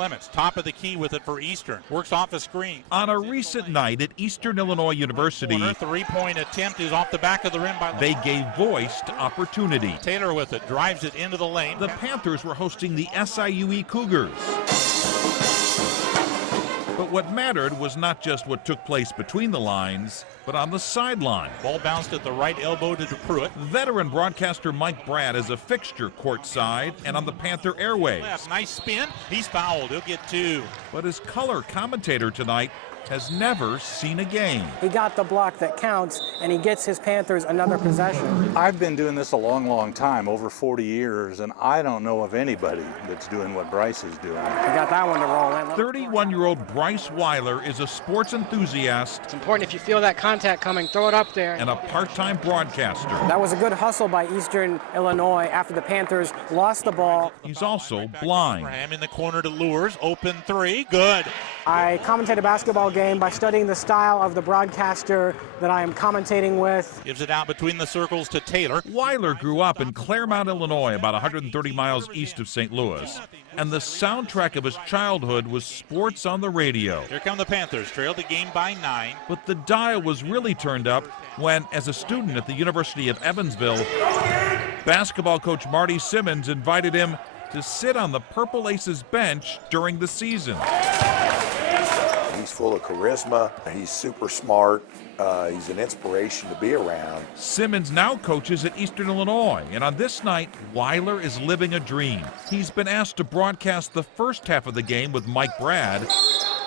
Clements, top of the key with it for Eastern. Works off a screen. On a recent night at Eastern Illinois University, Three-point attempt is off the back of the rim by they gave voice to opportunity. Taylor with it, drives it into the lane. The Panthers were hosting the SIUE Cougars. But what mattered was not just what took place between the lines, but on the sideline. Ball bounced at the right elbow to Pruitt. Veteran broadcaster Mike Brad is a fixture courtside and on the Panther airwaves. Left, nice spin. He's fouled. He'll get 2. But his color commentator tonight has never seen a game. He got the block that counts, and he gets his Panthers another possession. I've been doing this a long, long time, over 40 years, and I don't know of anybody that's doing what Bryce is doing. He got that one to roll in. 31-year-old Bryce Weiler is a sports enthusiast. It's important if you feel that contact coming, throw it up there. And a part-time broadcaster. That was a good hustle by Eastern Illinois after the Panthers lost the ball. He's also blind. Ram in the corner to Lures, open 3, good. I commentate a basketball game by studying the style of the broadcaster that I am commentating with. Gives it out between the circles to Taylor. Weiler grew up in Claremont, Illinois, about 130 miles east of St. Louis. And the soundtrack of his childhood was sports on the radio. Here come the Panthers, trailed the game by 9. But the dial was really turned up when, as a student at the University of Evansville, basketball coach Marty Simmons invited him to sit on the Purple Aces bench during the season. He's full of charisma. He's super smart. He's an inspiration to be around. Simmons now coaches at Eastern Illinois, and on this night, Weiler is living a dream. He's been asked to broadcast the first half of the game with Mike Brad.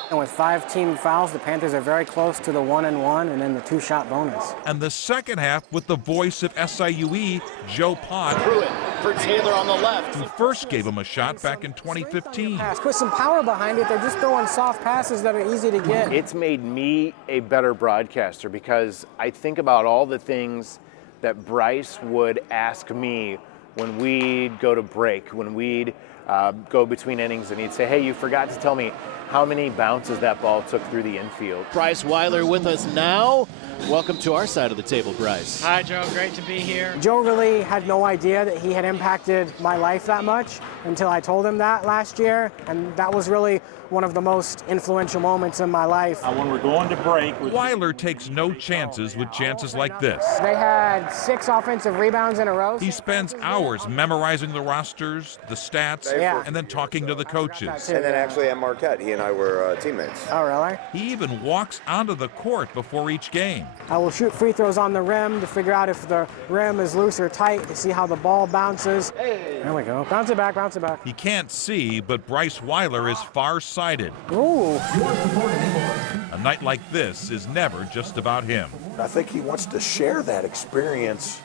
And with 5 team fouls, the Panthers are very close to the 1-and-1 and then the 2-shot bonus. And the second half with the voice of SIUE, Joe Pott. Pruitt for Taylor on the left. Who first gave him a shot back in 2015. Put some power behind it. They're just throwing soft passes that are easy to get. It's made me a better broadcaster because I think about all the things that Bryce would ask me when we'd go to break, when we'd go between innings, and he'd say, hey, you forgot to tell me how many bounces that ball took through the infield. Bryce Weiler with us now. Welcome to our side of the table, Bryce. Hi, Joe. Great to be here. Joe really had no idea that he had impacted my life that much until I told him that last year, and that was really one of the most influential moments in my life. When we're going to break, Weiler takes no chances with chances like this. They had 6 offensive rebounds in a row. He spends hours memorizing the rosters, the stats, and then talking to the coaches. And then actually at Marquette, he and I were teammates. Oh, really? He even walks onto the court before each game. I will shoot free throws on the rim to figure out if the rim is loose or tight, to see how the ball bounces. There we go. Bounce it back, bounce it back. He can't see, but Bryce Weiler is far-sighted. Ooh. A night like this is never just about him. I think he wants to share that experience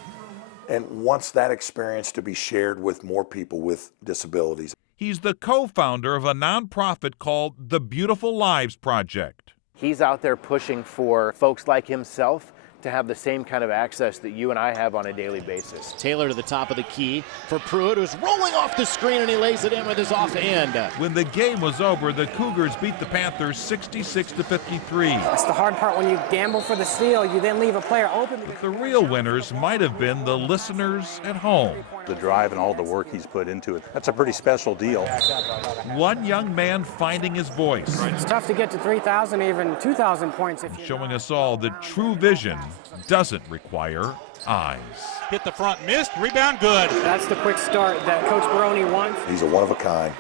and wants that experience to be shared with more people with disabilities. He's the co-founder of a nonprofit called the Beautiful Lives Project. He's out there pushing for folks like himself to have the same kind of access that you and I have on a daily basis. Taylor to the top of the key for Pruitt, who's rolling off the screen, and he lays it in with his offhand. When the game was over, the Cougars beat the Panthers 66-53. That's the hard part when you gamble for the steal. You then leave a player open. But the real winners might have been the listeners at home. The drive and all the work he's put into it, that's a pretty special deal. One young man finding his voice. It's tough to get to 3,000, even 2,000 points. Showing us all that true vision doesn't require eyes. Hit the front, missed, rebound, good. That's the quick start that Coach Baroni wants. He's a one of a kind.